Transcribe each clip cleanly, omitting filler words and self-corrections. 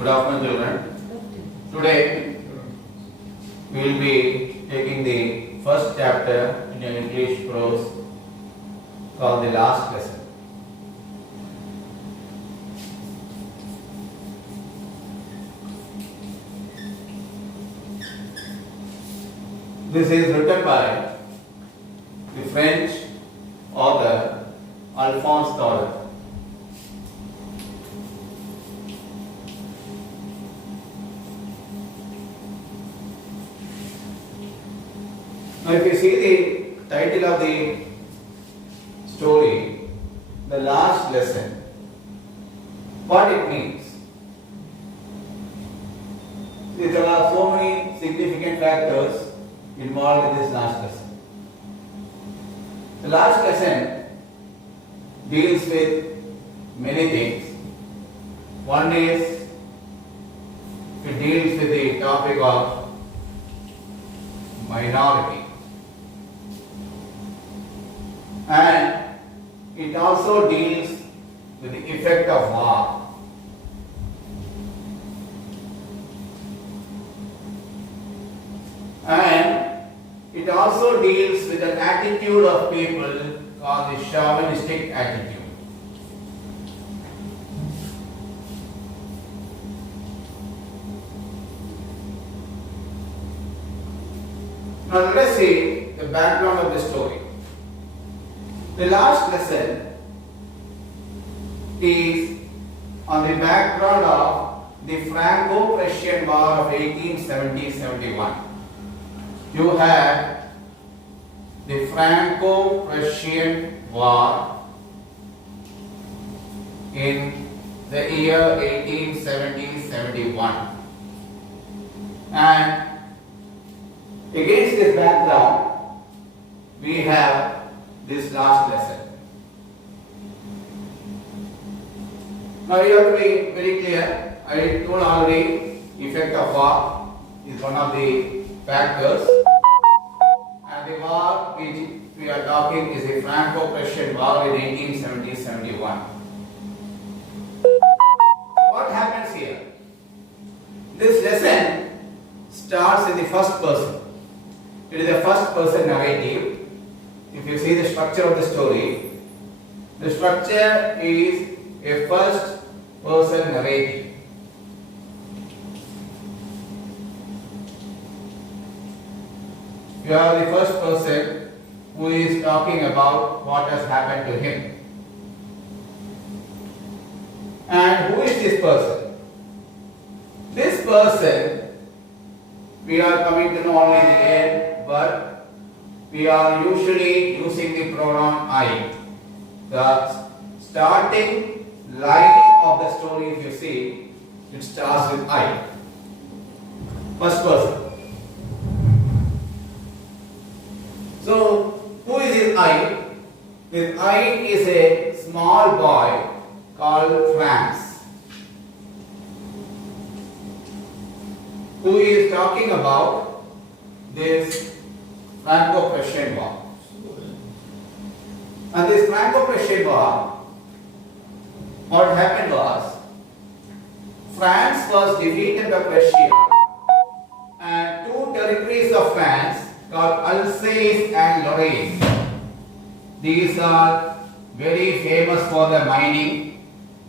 Good afternoon, children. Today we will be taking the first chapter in your English prose called The Last Lesson. This is written by the French author Alphonse Daudet. Now, if you see the title of the story, The Last Lesson, what it means? There are so many significant factors involved in this last lesson. The last lesson deals with many things. One is it deals with the topic of minority, and it also deals with the effect of war. And it also deals with an attitude of people called the chauvinistic attitude. Now let us see the background of the story. The last lesson is on the background of the Franco-Prussian War of 1870-71. You have the Franco-Prussian War in the year 1870-71, and against this background we have this last lesson. Now you have to be very clear. I told already, effect of war is one of the factors, and the war which we are talking is the Franco-Prussian War in 1870-71. What happens here? This lesson starts in the first person. It is a first person narrative. If you see the structure of the story, the structure is a first person narrative. You are the first person who is talking about what has happened to him. And who is this person? This person we are coming to know only in the end, but we are usually using the pronoun I. The starting line of the story, if you see, it starts with I. First person. So, who is this I? This I is a small boy called Franz, who is talking about this Franco-Prussian War. And this Franco-Prussian War, what happened was, France was defeated by Prussia, and two territories of France called Alsace and Lorraine. These are very famous for the mining.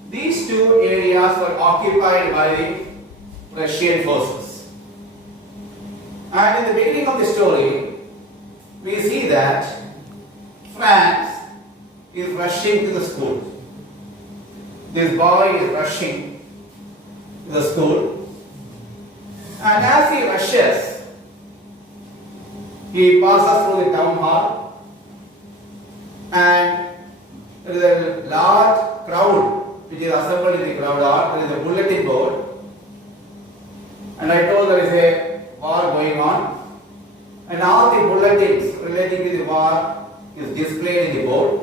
These two areas were occupied by the Prussian forces. And in the beginning of the story, we see that France is rushing to the school. This boy is rushing to the school, and as he rushes, he passes through the town hall, and there is a large crowd which is assembled in the crowd hall. There is a bulletin board, and I told there is a war going on, and all the bulletins relating to the war is displayed in the board,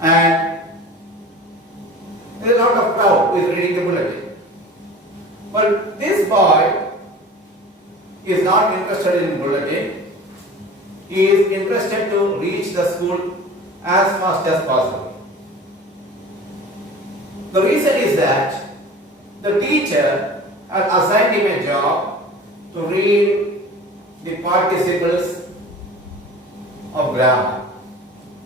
and there is a lot of crowd who is reading the bulletin. But this boy is not interested in bulletin. He is interested to reach the school as fast as possible. The reason is that the teacher had assigned him a job to read the participles of grammar,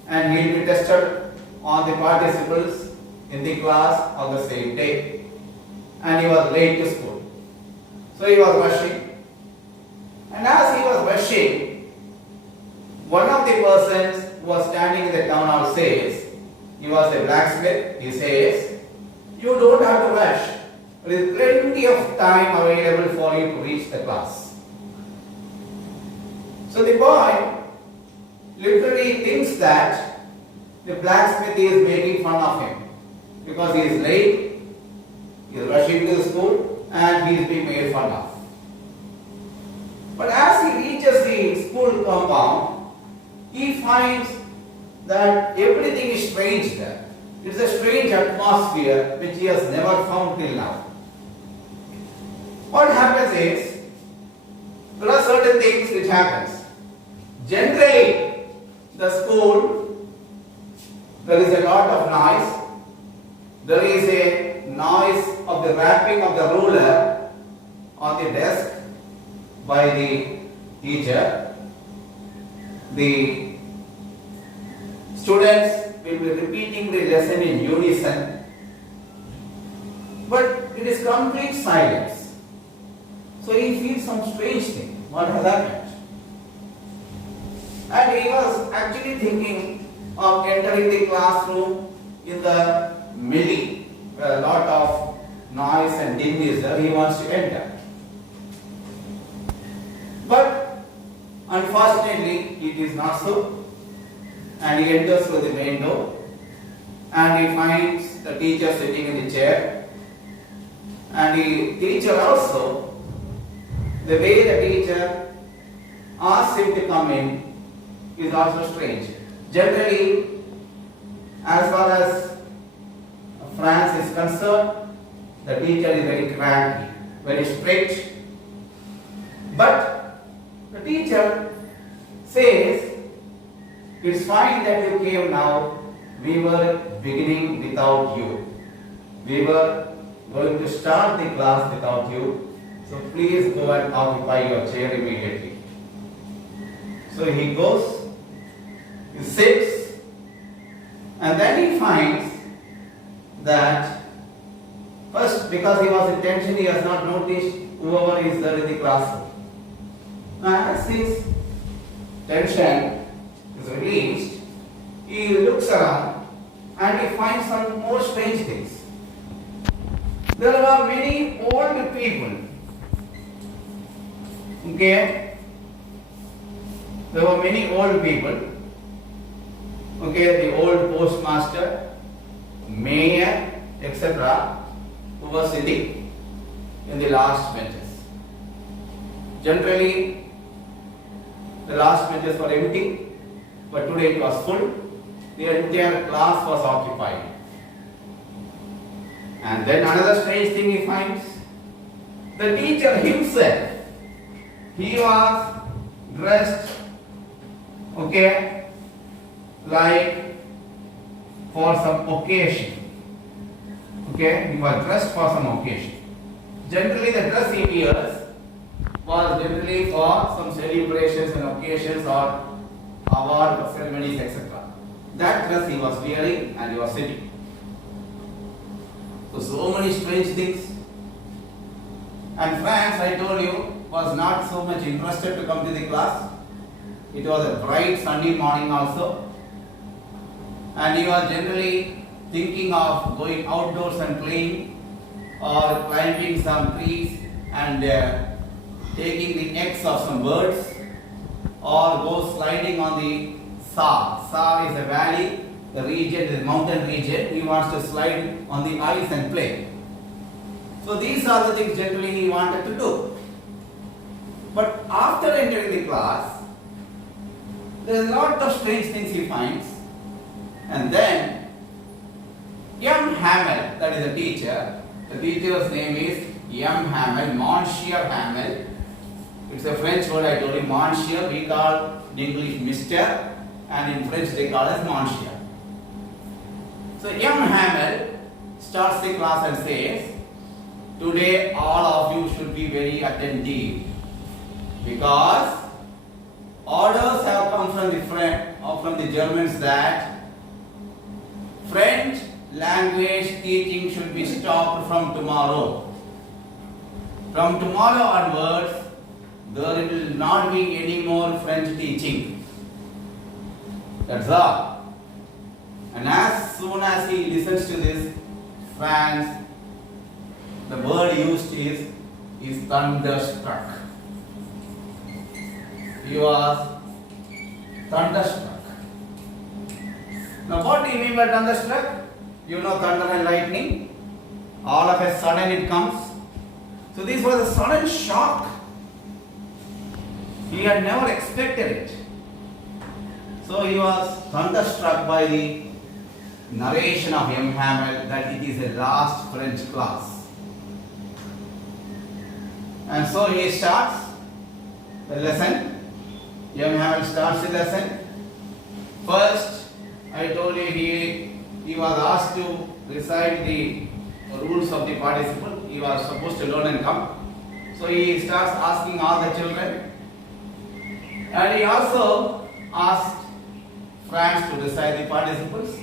and he will be tested on the participles in the class on the same day, and he was late to school. So he was rushing, and as he was rushing, one of the persons who was standing in the town hall says, he was a blacksmith, he says, you don't have to rush. There is plenty of time available for you to reach the class. So the boy literally thinks that the blacksmith is making fun of him because he is late, he is rushing to the school, and he is being made fun of. But as he reaches the school compound, he finds that everything is strange there. It's a strange atmosphere which he has never found till now. What happens is, there are certain things which happens. Generally, the school, there is a lot of noise. There is a noise of the wrapping of the ruler on the desk by the teacher. The students will be repeating the lesson in unison, but it is complete silence. So he feels some strange thing. What has happened? And he was actually thinking of entering the classroom in the middle, where a lot of noise and din is there. He wants to enter. But unfortunately, it is not so. And he enters through the main door, and he finds the teacher sitting in the chair. And the teacher also, the way the teacher asks him to come in is also strange. Generally, as far as France is concerned, the teacher is very cranky, very strict. But the teacher says, it's fine that you came now. We were beginning without you. We were going to start the class without you. So please go and occupy your chair immediately. So he goes, he sits, and then he finds that first, because he was in tension, he has not noticed whoever is there in the classroom. Now as his tension is released, he looks around and he finds some more strange things. There are many old people. Okay? There were many old people. Okay, the old postmaster, mayor, etc., who were sitting in the last benches. Generally, the last benches were empty, but today it was full. The entire class was occupied. And then another strange thing he finds. The teacher himself, he was dressed, okay, like for some occasion. Okay, he was dressed for some occasion. Generally, the dress he wears was generally for some celebrations and occasions or award ceremonies, etc. That dress he was wearing and he was sitting. So many strange things. And France, I told you, was not so much interested to come to the class. It was a bright sunny morning also. And he was generally thinking of going outdoors and playing or climbing some trees and taking the eggs of some birds or go sliding on the Saar. Saar is a valley, the region, the mountain region. He wants to slide on the ice and play. So these are the things generally he wanted to do. But after entering the class, there is a lot of strange things he finds. And then, M. Hamel, that is the teacher's name is M. Hamel, Monsieur Hamel. It's a French word, I told you, Monsieur, we call in English Mr. and in French they call as Monsieur. So M. Hamel starts the class and says, Today all of you should be very attentive because orders have come from the Germans that French language teaching should be stopped from tomorrow. From tomorrow onwards, there will not be any more French teaching. That's all. And as soon as he listens to this, France, the word used is thunderstruck. He was thunderstruck. Now what do you mean by thunderstruck? You know thunder and lightning. All of a sudden it comes. So this was a sudden shock. He had never expected it. So he was thunderstruck by the narration of M. Hamel that it is a last French class. And so he starts the lesson. M. Hamel starts the lesson. First, I told you he was asked to recite the rules of the participle. He was supposed to learn and come. So he starts asking all the children. And he also asked Franz to recite the participles.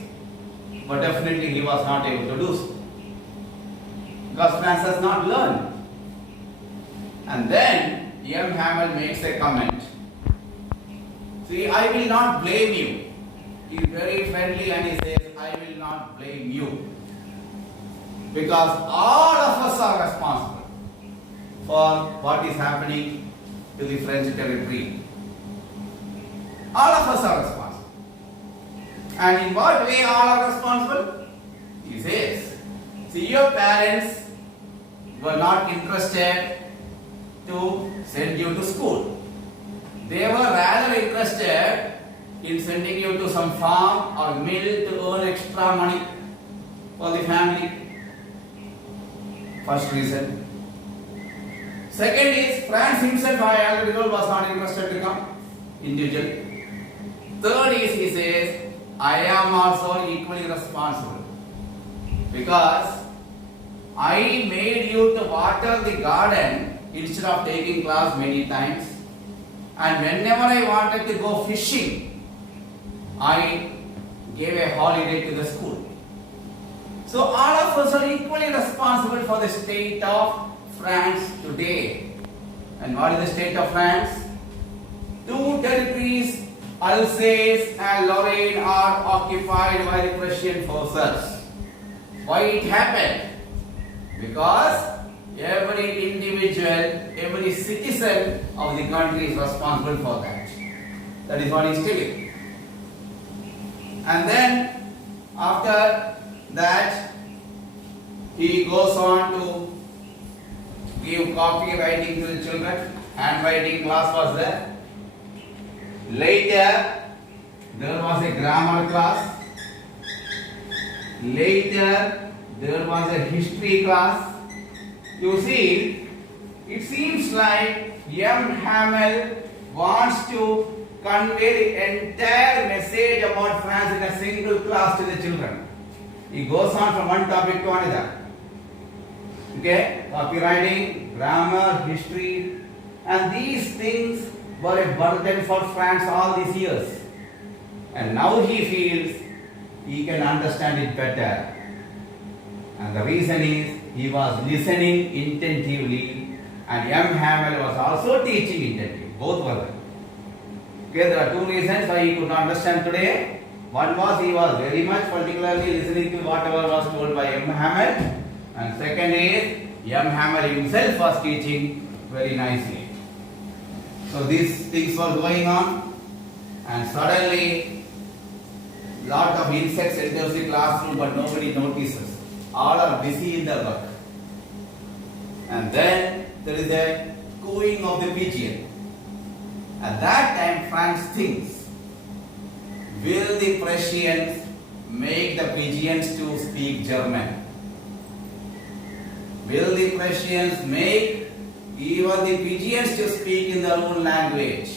But definitely he was not able to do so. Because Franz has not learned. And then M. Hamel makes a comment. See, I will not blame you. He is very friendly and he says, I will not blame you. Because all of us are responsible for what is happening to the French territory. All of us are responsible. And in what way all are responsible? He says, see, your parents were not interested to send you to school. They were rather interested in sending you to some farm or mill to earn extra money for the family. First reason. Second is, Franz himself, I already told, was not interested to come. Individual. Third is, he says, I am also equally responsible. Because I made you to water the garden instead of taking class many times. And whenever I wanted to go fishing, I gave a holiday to the school. So all of us are equally responsible for the state of France today. And what is the state of France? Two territories, Alsace and Lorraine, are occupied by the Prussian forces. Why it happened? Because every individual, every citizen of the country is responsible for that. That is what he is telling. And then after that, he goes on to give copywriting to the children. Handwriting class was there. Later, there was a grammar class. Later, there was a history class. You see, it seems like M. Hamel wants to convey the entire message about France in a single class to the children. He goes on from one topic to another. Okay, copywriting, grammar, history, and these things were a burden for France all these years. And now he feels he can understand it better. And the reason is he was listening intentively, and M. Hamel was also teaching intentively. Both were there. Okay, there are two reasons why he could not understand today. One was he was very much particularly listening to whatever was told by M. Hamel, and second is M. Hamel himself was teaching very nicely. So these things were going on, and suddenly lot of insects enters the classroom, but nobody notices. All are busy in their work. And then there is a cooing of the pigeon. At that time, France thinks, will the Prussians make the pigeons to speak German? Will the Prussians make even the pigeons to speak in their own language?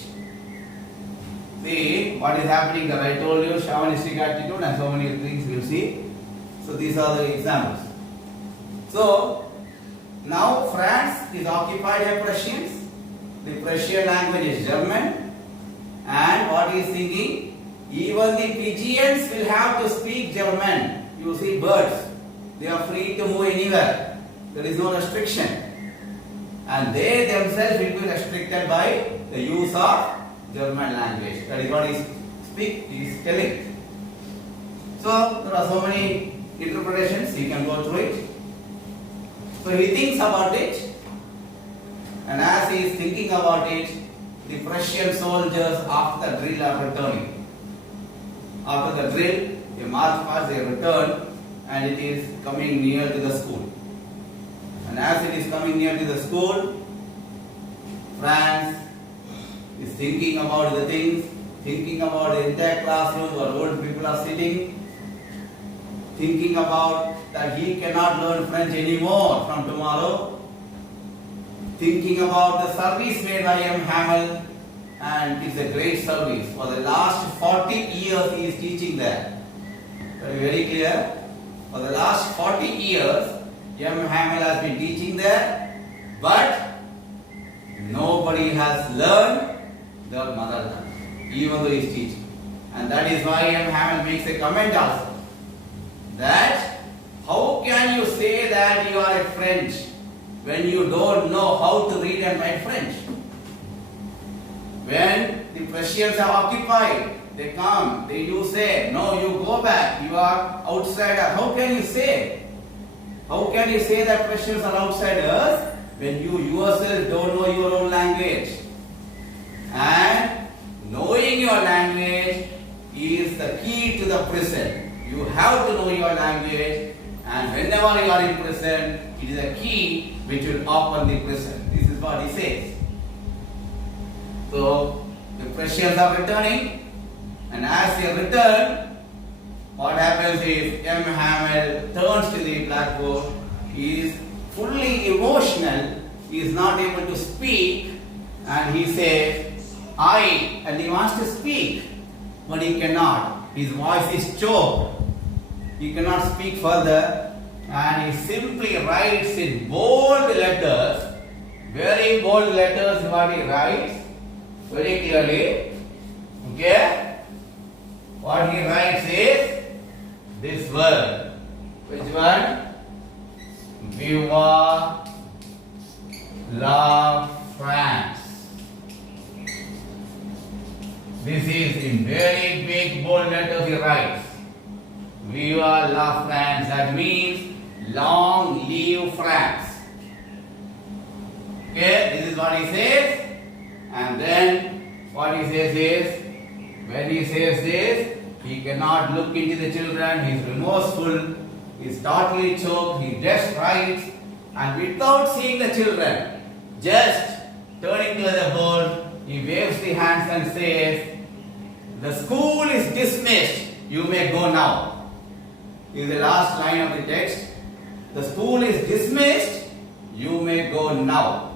See what is happening there. I told you chauvinistic attitude and so many things we'll see. So these are the examples. So Now France is occupied by Prussians. The Prussian language is German. And what he is thinking? Even the pigeons will have to speak German. You see birds. They are free to move anywhere. There is no restriction. And they themselves will be restricted by the use of German language. That is what he is telling. So there are so many interpretations. You can go through it. So he thinks about it. And as he is thinking about it, the Prussian soldiers after the drill are returning. After the drill, they march past, they return, and it is coming near to the school. And as it is coming near to the school, France is thinking about the things, thinking about the entire classroom where old people are sitting, thinking about that he cannot learn French anymore from tomorrow, thinking about the service made by M. Hamel, and it's a great service. For the last 40 years he is teaching there. Very clear. For the last 40 years, M. Hamel has been teaching there, but nobody has learned the mother tongue, even though he is teaching. And that is why M. Hamel makes a comment also, that how can you say that you are a French when you don't know how to read and write French? When the Prussians are occupied, they come, you say, no, you go back, you are outsider. How can you say? How can you say that Prussians are outsiders when you yourself don't know your own language? And knowing your language is the key to the prison. You have to know your language, and whenever you are in prison, it is a key which will open the prison. This is what he says. So the Prussians are returning, and as they return, what happens is M. Hamel turns to the blackboard. He is fully emotional. He is not able to speak, and he says, "I," and he wants to speak, but he cannot. His voice is choked. He cannot speak further, and he simply writes in bold letters, very bold letters, what he writes very clearly. Okay? What he writes is this word. Which one? Viva la France. This is in very big bold letters he writes. Viva la France. That means long live France. Okay, this is what he says. And then what he says is, when he says this, he cannot look into the children, he is remorseful, he is totally choked, he just writes, and without seeing the children, just turning to the board, he waves the hands and says, "The school is dismissed, you may go now." This is the last line of the text. The school is dismissed, you may go now.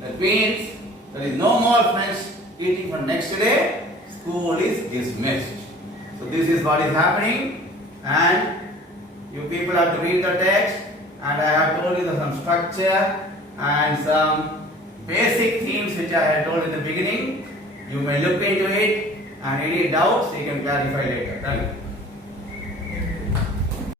That means there is no more French teaching from next day. School is dismissed. So this is what is happening, and you people have to read the text, and I have told you some structure and some basic themes which I had told in the beginning. You may look into it, and any doubts you can clarify later. Done.